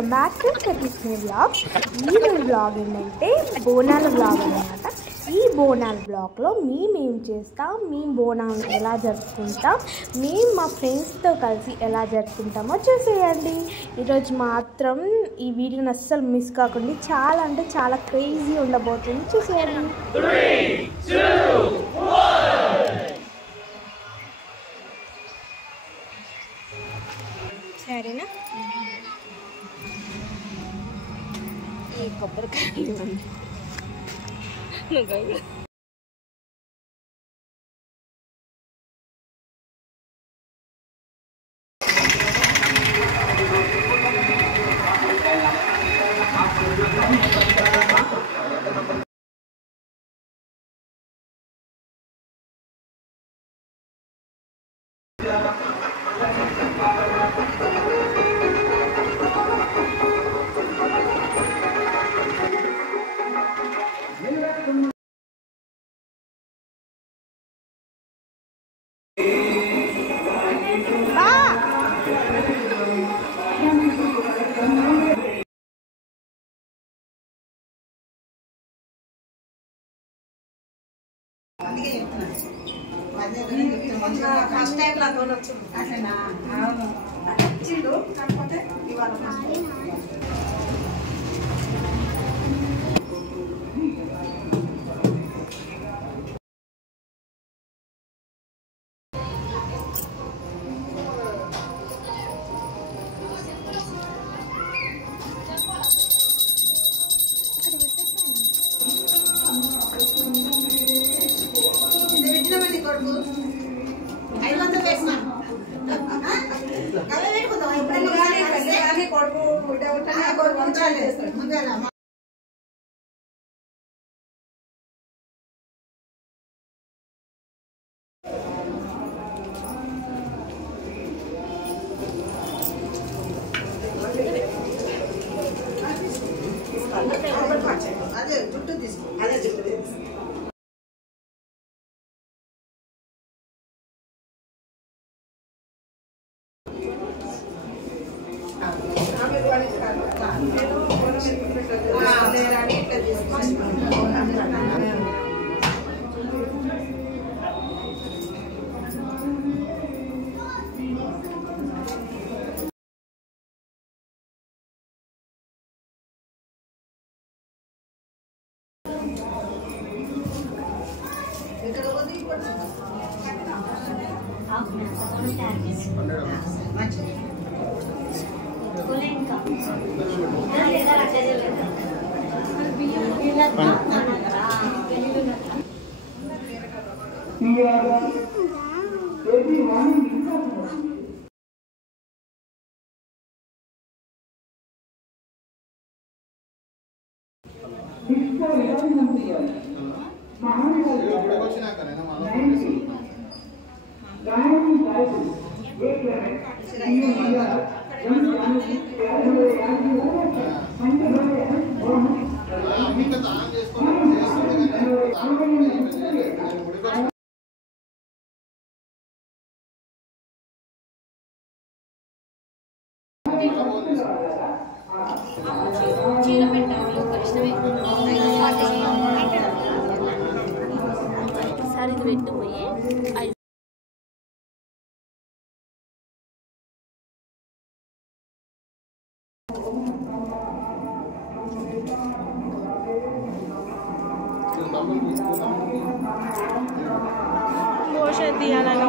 Welcome back to Krishna vlog. ఈ vlog ఏంటంటే బోనాల వ్లాగ్ అనమాట. ఈ బోనాల బ్లాగ్లో మేమేం చేస్తాం, మేము బోనాలు ఎలా జరుపుకుంటాం, మేము మా ఫ్రెండ్స్తో కలిసి ఎలా జరుపుకుంటామో చూసేయండి. ఈరోజు మాత్రం ఈ వీడియోని అస్సలు మిస్ కాకుండా చాలా అంటే చాలా క్రేజీ ఉండబోతుంది, చూసేయండి. 3, 2, 1 సరేనా? ఈ కొబ్బరికాయలు ఫస్ట్ టైం లా తోలొచ్చు అట్లనా వచ్చిండు కాకపోతే ఇవాళ కొడుకు 500 వేసిన కొడుకు ముందే అదే జుట్టు తీసుకో అదే జుట్టు తీసుకో ఇది పెట్టుపోయి మోషన్ తీయాలని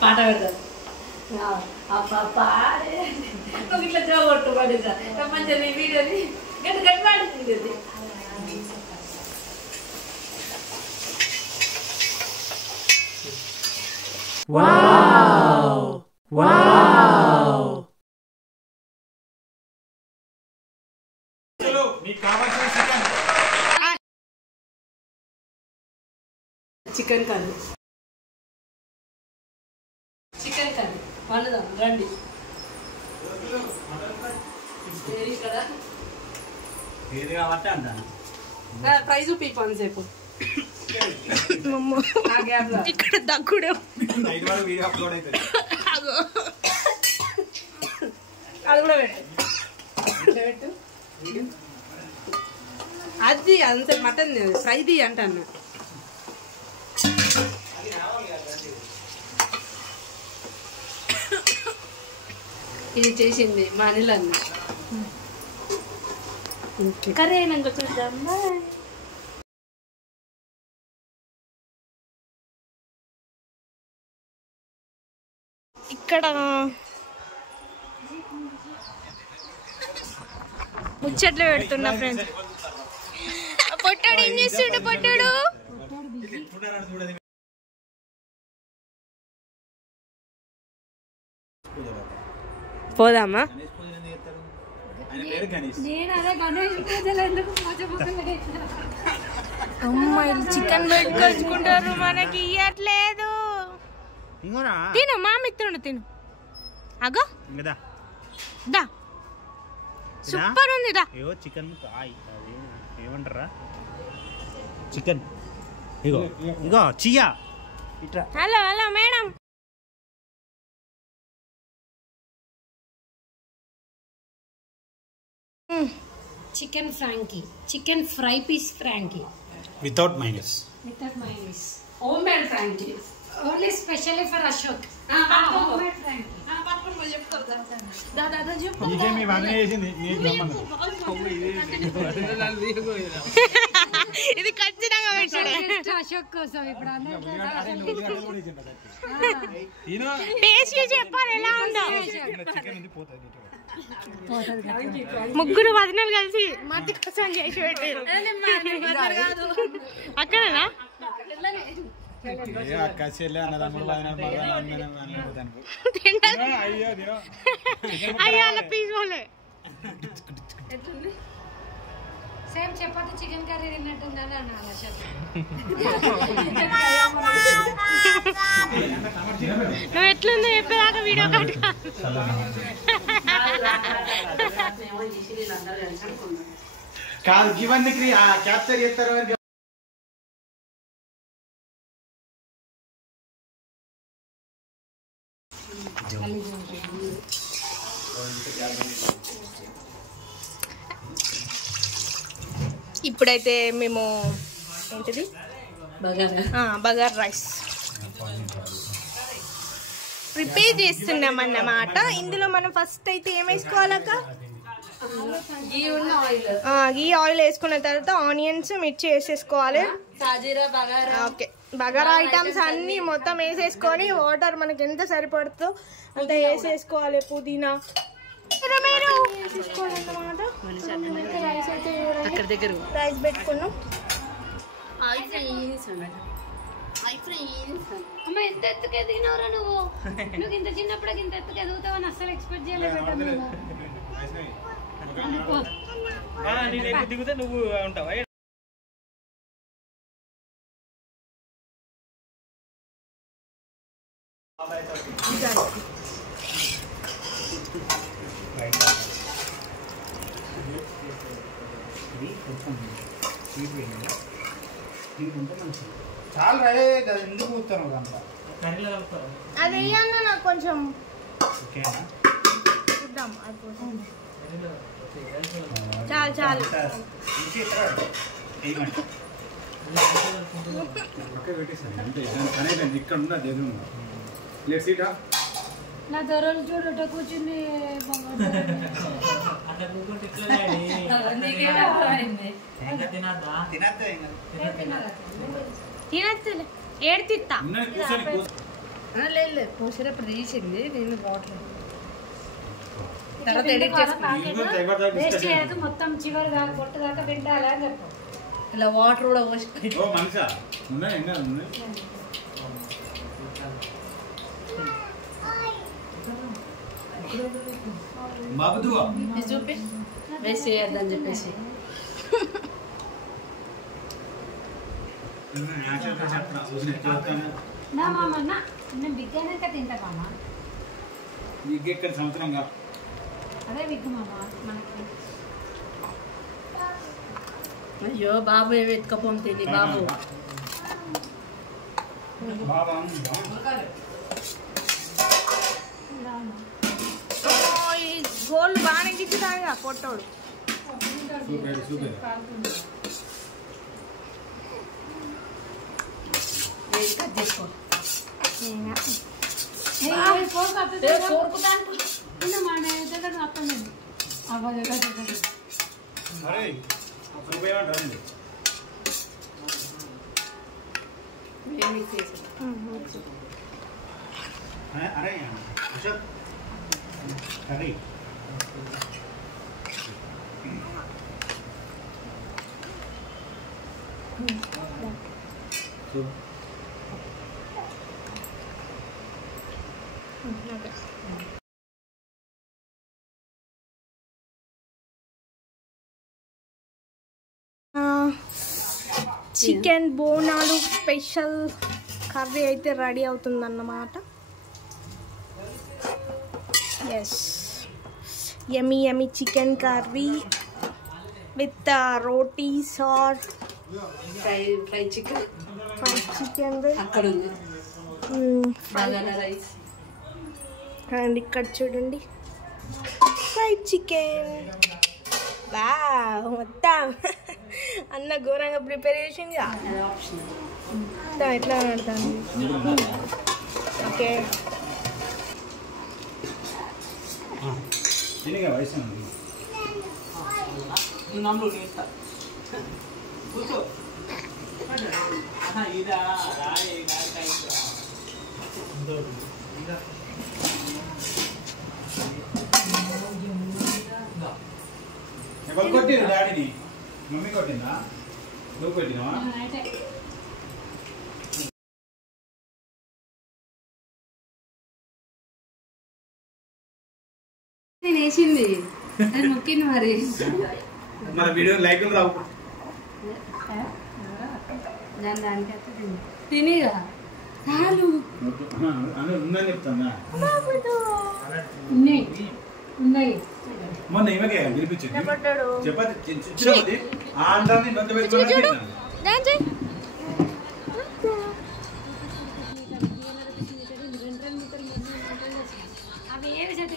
పాట పెడతారు నువ్వు ఇట్లా జోగొట్టు పడేసా మంచిగా నీ వీడియోని గట్టి గట్టి పాడుతుంది. చికెన్ కర్రీ చికెన్ కర్రీ వండుదాం రండి. ప్రైజ్ చూపిపోను సేపు ఇక్కడ దగ్గుడే అది కూడా పెట్టు. అది అంత మటన్ ఫ్రైది అంటాను. ఇది చేసింది మా అనిల్ అన్న. కర్రీ అయినాక చూద్దాం. ఇక్కడ ముచ్చట్లు పెడుతున్నా ఫ్రెండ్స్. పొట్టాడు ఏం చేస్తుండే? పొట్టాడు పోదామా? అమ్మాయిలు చికెన్ పెట్టుకొచ్చుకుంటారు, మనకి ఇయ్యట్లేదు. తిను మా మిత్రుడు తిను. అగో దా సూపర్ ఉంది. దా చికెన్ ఏమంటారా చికెన్ ఇగో ఇగో చియా. Hello hello madam. Chicken frankie, chicken fry piece frankie without minus. Home made frankie only specially for Ashok. ఇది ఖచ్చితంగా అశోక్ కోసం ఇప్పుడు టేస్ట్ చెప్పాలి ఎలా ఉందో. ముగ్గురు వదినలు కలిసి మధ్య కోసం చేసి పెట్టారు. అక్కడనా అయ్యో అలా పీస్ పోలే. సేమ్ చపాతి చికెన్ కర్రీ తిన్నట్టుందని అన్నాను అశోక్. నువ్వు ఎట్లుందో చెప్పేదాకా వీడియో కట్టుకో. కాదు ఇవన్నీ క్యాప్చర్ చేస్తారు. ఇప్పుడైతే మేము ఏంటిది బగారా బగార్ రైస్ ప్రిపేర్ చేస్తున్నాం అన్నమాట. ఇందులో మనం ఫస్ట్ అయితే ఏం వేసుకోవాలక్క? గీ ఆయిల్ వేసుకున్న తర్వాత ఆనియన్స్ మిర్చి వేసేసుకోవాలి. ఓకే, బగారా ఐటమ్స్ అన్ని మొత్తం వేసేసుకొని వాటర్ మనకి ఎంత సరిపడుతుందో అంత వేసేసుకోవాలి. పుదీనా వేసేసుకోవాలన్నమాట. రైస్ పెట్టుకున్నాం. అమ్మ ఎంత ఎత్తుకు ఎదిగినవరా నువ్వు? నువ్వు ఇంత చిన్నప్పుడు ఇంత ఎత్తుకు ఎదుగుతావని అస్సలు ఎక్స్పెక్ట్ చేయలేదు. దిగుతే నువ్వు ఉంటావా? చాలా ఎందుకు కూర్తాను అది వేయన్నా నాకు కొంచెం చూద్దాం. చాలు చాలు. ఇక్కడ ఉన్నది ఎదురు నా దొరలు చూడట కూర్చుంది. తినత్తలే ఏడు తిత్తా లేదు పోసేటప్పుడు తీసింది నేను వాటర్ వేస్ట్ చేయదు. మొత్తం చివరి దాకా పొట్టు దాకా పెట్టాలి అని చెప్పు. ఇలా వాటర్ కూడా పోసి చూపి వేస్ట్ చేయొద్దని చెప్పేసి నా మామ నేను బిగ్గానంటే తింటా మామ. ఇక్కడ సంవత్సరంగా అదే బిగ్గు మామ మనకి. అయ్యో బాబు ఏమి ఎత్తుకపోం తిని బాబు గోల్డ్ బాగానే గిచ్చుతాడుగా పొట్టోడు. కట్ చేసుకో curry chicken Bonalu special curry అయితే రెడీ అవుతుందన్నమాట. Yes, yummy yummy chicken curry with rotis or fry chicken అక్కడ ఉంది రైస్. అండ్ ఇక్కడ చూడండి ఫ్రైడ్ చికెన్. మొత్తం అన్న ఘోరంగా ప్రిపేర్ చేసింది. ఎట్లా ఆడతాను. ఓకే వయసు ఎవరు కొట్టిరు డాడీని? మమ్మీ కొట్టిందా? నువ్వు కొట్టినావా? నేను వేసింది మొక్కింది మరి. మన వీడియో లైక్ రావు దానికి తినిగా చాలు ఉందని చెప్తానా? ఉన్నాయి మొన్న ఈమెకే వినిపించింది చెప్పండి చిన్నది ఆ అందాన్ని నొంత పెట్టుకుని అవి ఏవి చేతి